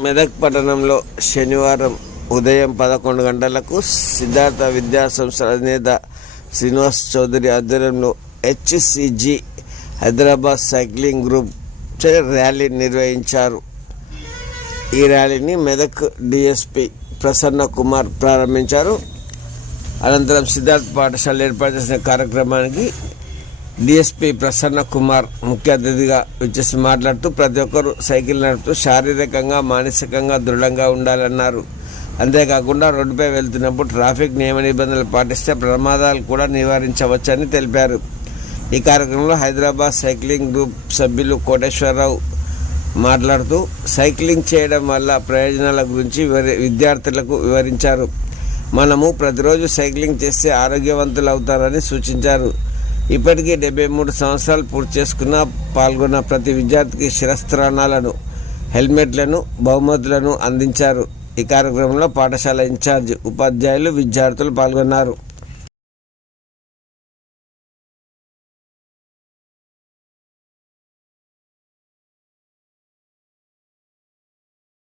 మెదక్ పట్టణంలో శనివారం ఉదయం 11 గంటలకు సిద్ధార్థ విద్యా సంస్థల అధినేత శ్రీనివాస్ చౌదరి ఆధ్వర్యంలో HCG Hyderabad cycling group rally నిర్వహించారు. ఈ ర్యాలీని మెదక్ డిఎస్పి ప్రసన్న కుమార్ ప్రారంభించారు. అనంతరం సిద్ధార్థ పాఠశాల ఏర్పాటు చేసిన కార్యక్రమానికి డిఎస్పి ప్రసన్న కుమార్ ముఖ్య అతిథిగా వచ్చేసి మాట్లాడుతూ ప్రతి ఒక్కరూ సైకిల్ నడుపుతూ శారీరకంగా మానసికంగా దృఢంగా ఉండాలన్నారు. అంతేకాకుండా రోడ్డుపై వెళ్తున్నప్పుడు ట్రాఫిక్ నియమ నిబంధనలు పాటిస్తే ప్రమాదాలు కూడా నివారించవచ్చని తెలిపారు. ఈ కార్యక్రమంలో హైదరాబాద్ సైక్లింగ్ గ్రూప్ సభ్యులు కోటేశ్వరరావు మాట్లాడుతూ సైక్లింగ్ చేయడం వల్ల ప్రయోజనాల గురించి విద్యార్థులకు వివరించారు. మనము ప్రతిరోజు సైక్లింగ్ చేస్తే ఆరోగ్యవంతులు అవుతారని సూచించారు. ఇప్పటికీ 73 సంవత్సరాలు పూర్తి చేసుకున్న పాల్గొన్న ప్రతి విద్యార్థికి శిరస్త్రాణాలను, హెల్మెట్లను, బహుమతులను అందించారు. ఈ కార్యక్రమంలో పాఠశాల ఇన్ఛార్జ్, ఉపాధ్యాయులు, విద్యార్థులు పాల్గొన్నారు.